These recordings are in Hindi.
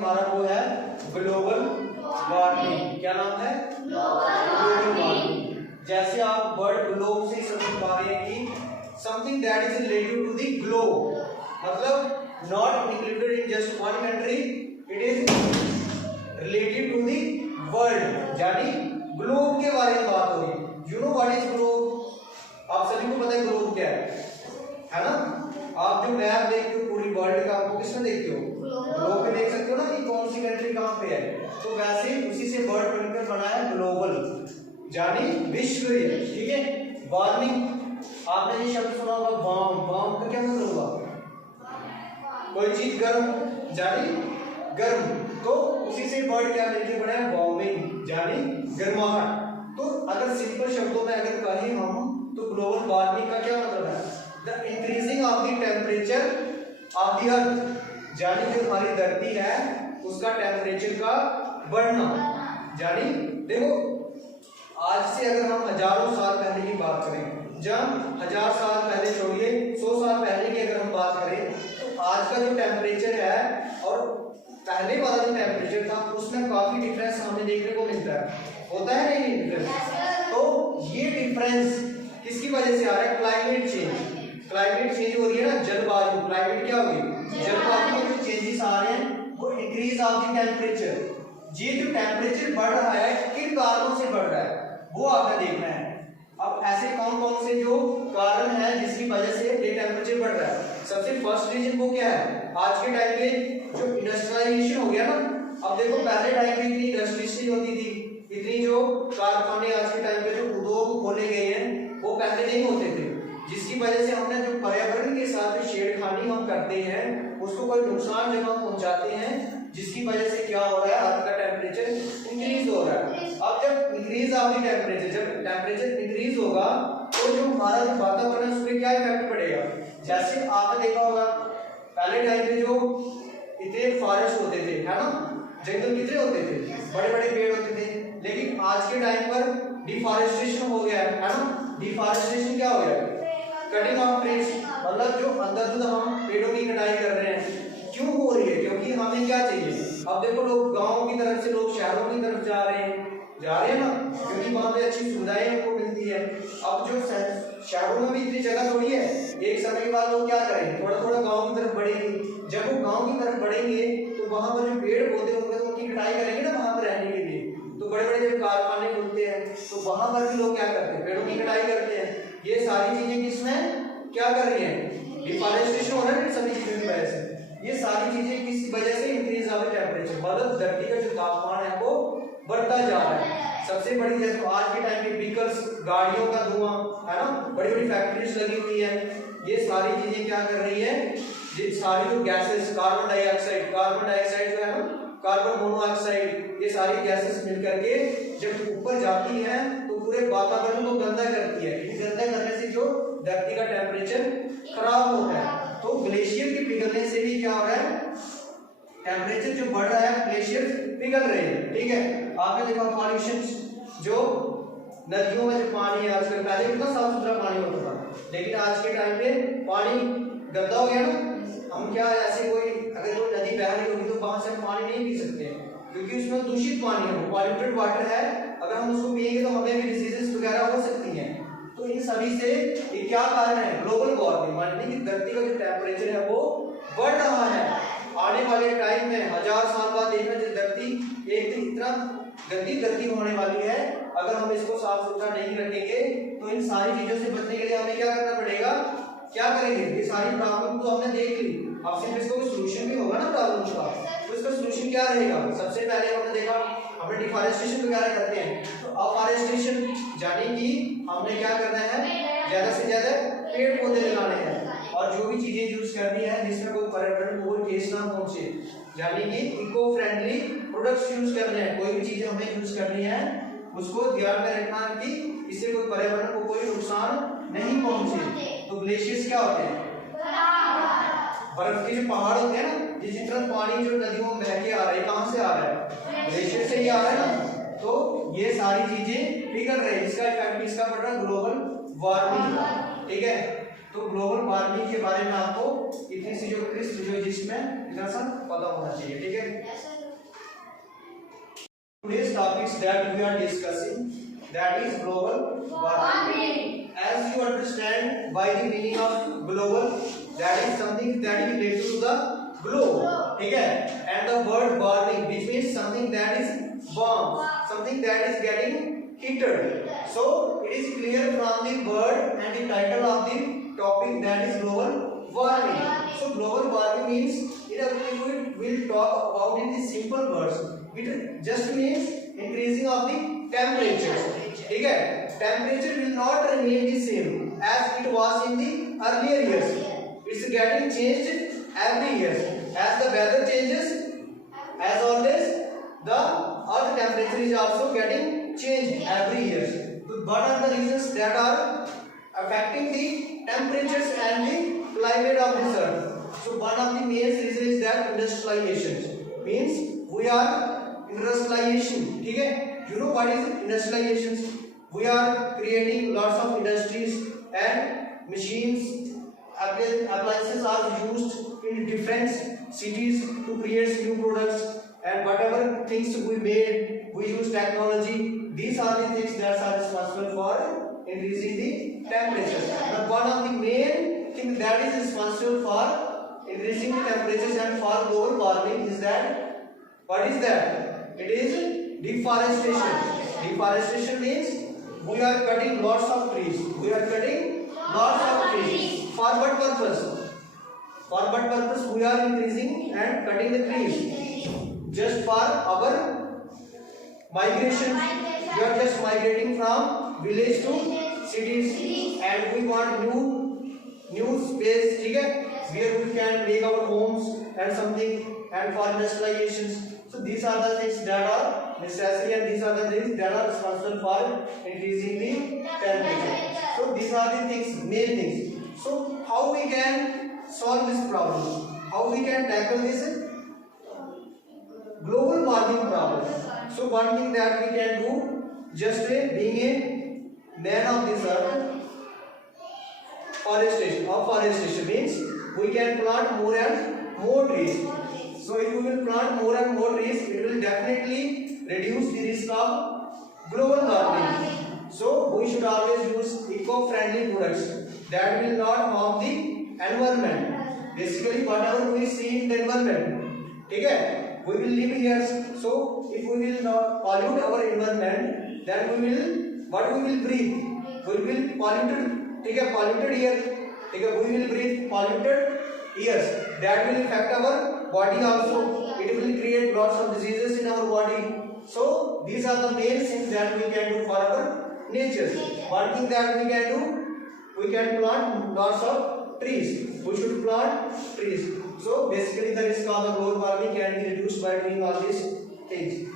हमारा वो है ग्लोबल वार्मिंग। क्या नाम है? Global warming. जैसे आप वर्ड ग्लोब से समझ पा रहे हैं कि something that is related to the globe, मतलब not included in just one country, it is related to the world, यानी ग्लोब के बारे में बात हो रही। You know what is globe? आप सभी को पता है ग्लोब क्या है ना? आप जो मैप देखते हो पूरी वर्ल्ड का, आपको किसमें देखते हो? ग्लोब पे देख सकते हो ना कि कौन सी कंट्री कहाँ पे है। तो वैसे उसी से वर्ड बनकर बना है ग्लोबल, यानी विश्वव्यापी। ठीक है। वार्मिंग, आपने ये शब्द सुना होगा वार्म। वार्म का क्या मतलब होगा? कोई चीज गर्म, यानी गर्म। तो उसी से वर्ड क्या मिलकर बना है? वार्मिंग, यानी गर्माहट। तो अगर सिंपल शब्दों में अगर कहें हम, तो ग्लोबल वार्मिंग का क्या मतलब है? The increasing of the temperature of the earth, यानी जो हमारी धरती है उसका टेम्परेचर का बढ़ना। यानी देखो, आज से अगर हम हजारों साल पहले की बात करें, जब 1000 साल पहले छोड़िए 100 साल पहले की अगर हम बात करें, तो आज का जो टेम्परेचर है और पहले वाला जो टेम्परेचर था उसमें काफी डिफरेंस हमें देखने को मिलता है। होता है नहीं डिफरेंस? तो ये डिफरेंस किसकी वजह से आ रहा है? Climate change. क्लाइमेट चेंज हो रही है ना, जलवायु। क्लाइमेट क्या हो गई? जलवायु में जो चेंजेस आ रहे हैं वो इंक्रीज ऑफ द टेम्परेचर। ये जो टेम्परेचर बढ़ रहा है किन कारणों से बढ़ रहा है वो आपने देखना है। अब ऐसे कौन कौन से जो कारण है जिसकी वजह से ये टेम्परेचर बढ़ रहा है? सबसे फर्स्ट रीजन वो क्या है? आज के टाइम पे जो इंडस्ट्रियलाइजेशन हो गया ना। अब देखो, पहले टाइम पे इतनी इंडस्ट्रीज होती थी, इतनी जो कारखाने आज के टाइम पे जो उद्योग खोले गए हैं वो पहले नहीं होते थे, जिसकी वजह से हमने जो पर्यावरण के साथ जो छेड़खानी हम करते हैं उसको कोई नुकसान जब हम पहुंचाते हैं, जिसकी वजह से क्या हो रहा है? अर्थ का टेम्परेचर इंक्रीज हो रहा है। अब जब इंक्रीज ऑफ द टेम्परेचर, जब टेम्परेचर इंक्रीज होगा तो जो हमारा जो वातावरण है उस पर क्या इफेक्ट पड़ेगा? जैसे आपने देखा होगा पहले टाइम पे जो इतने फॉरेस्ट होते थे, है ना, जंगल कितने होते थे, बड़े बड़े पेड़ होते थे। लेकिन आज के टाइम पर डिफॉरेस्टेशन हो गया है ना। डिफॉरेस्टेशन क्या हो गया? कटिंग ऑफ ट्रीज, मतलब जो अंदर हम पेड़ों की कटाई कर रहे हैं। क्यों हो रही है? क्योंकि हमें क्या चाहिए? अब देखो, लोग गांव की तरफ से लोग शहरों की तरफ जा रहे हैं ना, क्योंकि वहां पे अच्छी सुविधाएं उनको मिलती है। अब जो शहरों में भी इतनी जगह थोड़ी है, एक समय के बाद लोग क्या करेंगे? थोड़ा थोड़ा गाँव की तरफ बढ़ेंगे। जब वो गाँव की तरफ बढ़ेंगे तो वहां पर जो पेड़ पौधे होंगे तो उनकी कटाई करेंगे ना वहां पर रहने के लिए। तो बड़े बड़े जब कारखाने खुलते हैं तो वहां पर भी लोग क्या करते हैं? पेड़ों की कटाई करते हैं। ये सारी चीजें किसमें क्या कर रही है? डिफॉरेस्टेशन हो रहा है। सभी चीजों की वजह से ये सारी चीजें किस वजह से? इंक्रीज ऑफ द टेम्परेचर, मतलब धरती का जो तापमान है वो बढ़ता जा रहा है। सबसे बड़ी जैसे आज के टाइम में व्हीकल्स, गाड़ियों का धुआं, है ना, बड़ी बड़ी फैक्ट्रीज लगी हुई है। ये सारी चीजें क्या कर रही है? ये सारी जो गैसेस, कार्बन डाइऑक्साइड जो है ना, कार्बन मोनोऑक्साइड, ये सारी गैसेस मिलकर के जब ऊपर जाती हैं तो पूरे वातावरण को गंदा करती है। इस गंदा करने से जो धरती का टेम्परेचर खराब होता है। तो ग्लेशियर के पिघलने से भी क्या हो रहा है? टेम्परेचर जो बढ़ रहा है, ग्लेशियर पिघल रहे हैं। ठीक है। आपने देखा पॉल्यूशन, जो नदियों में जो पानी है आजकल, पहले कितना साफ सुथरा पानी होता था, लेकिन आज के टाइम पे पानी गंदा हो गया ना। हम क्या ऐसे कोई अगर कोई नदी बह रही होगी तो वहां से हम पानी नहीं पी सकते हैं, क्योंकि उसमें दूषित पानी है, पॉल्यूटेड वाटर है। अगर हम उसको पिएंगे तो हमें भी डिसीजेस वगैरह हो सकती हैं। तो इन सभी से ये क्या कारण है? ग्लोबल वार्मिंग, यानी कि धरती का जो टेम्परेचर है वो बढ़ रहा है। आने वाले टाइम में 1000 साल बाद देखना जो धरती एक दिन इतना गंदी धरती होने वाली है। अगर हम इसको साफ सुथरा नहीं रखेंगे तो इन सारी चीजों से बचने के लिए हमें क्या करना पड़ेगा? क्या करेंगे? ये सारी प्रॉब्लम तो हमने देख ली, अब सिर्फ इसको सोल्यूशन भी होगा ना प्रॉब्लम का। तो इसका सोल्यूशन क्या रहेगा? सबसे पहले हमने देखा हमने डिफॉरेस्टेशन वगैरह करते हैं, तो अफॉरेस्टेशन यानी कि हमने क्या करना है? ज्यादा से ज्यादा पेड़ पौधे लगाने हैं और जो भी चीजें यूज करनी है जिसमें कोई पर्यावरण को कोई ठेस ना पहुंचे, यानी कि इको फ्रेंडली प्रोडक्ट्स यूज करने हैं। कोई भी चीज हमें यूज करनी है उसको ध्यान में रखना है कि इससे कोई पर्यावरण को कोई नुकसान नहीं पहुंचे। तो ग्लेशियर्स क्या होते हैं? बर्फ के जो पहाड़ होते हैं ना, जिस तरह पानी जो नदियों में बह के आ रहा है, कहां से आ रहा है? ग्लेशियर से ही आ रहा है ना। तो ये सारी चीजें पिघल रही है, इसका इफेक्ट इसका पड़ रहा है ग्लोबल वार्मिंग। ठीक है। तो ग्लोबल वार्मिंग के बारे में आपको इतनी सी जो फिजियोलॉजिस्ट में इतना सा पता होना चाहिए, ठीक है। Today's topics that we are discussing, that is global warming. As you understand by the meaning of global, that is something that is related to the globe, ठीक है, and the word warming which means something that is warm, something that is getting heated. So it is clear from the word and the title of the topic that is global warming. So global warming means it will talk about in the simple words. It just means increasing of the temperature, ठीक है। Temperature will not remain the same as it was in the earlier years. It's getting changed every year as the weather changes. As always, the earth temperature is also getting changed every year. So what are the reasons that are affecting the temperatures and the climate of this earth? So one of the main reasons is that industrialization means we are industrialization, ठीक है। You know what is industrialization? We are creating lots of industries and machines, appliances are used in different cities to create new products, and whatever things we made, we use technology. These are the things that are responsible for increasing the temperature. But one of the main things that is responsible for increasing the temperatures and for global warming is that, what is that? It is deforestation. Deforestation means we are cutting lots of trees. We are cutting lots of trees. For what purpose? For what purpose we are increasing and cutting the trees? Just for our migration. We are just migrating from village to cities, and we want new space, ठीक है, where we can make our homes and something, and for industrializations. So these are the things that are necessary, and these are the things that are responsible for increasing the temperature. So these are the things, main things. So how we can solve this problem? How we can tackle this global warming problem? So one thing that we can do, just being a man of this earth, forestation means we can plant more and more trees. So if we will plant more and more trees, it will definitely reduce the risk of global warming. So we should always use eco-friendly products that will not harm the environment. Basically whatever we see in the environment, ठीक है, we will live here. So if we will not pollute our environment, then we will breathe. We will polluted, ठीक है, polluted air, ठीक है, we will breathe polluted airs. That will affect our body also. It will create lots of diseases in our body. So these are the main things that we can do for our nature. One thing that we can do, we can plant lots of trees. We should plant trees. So basically the risk of the global warming can be reduced by doing all these things.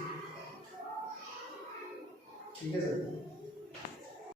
ठीक है सर।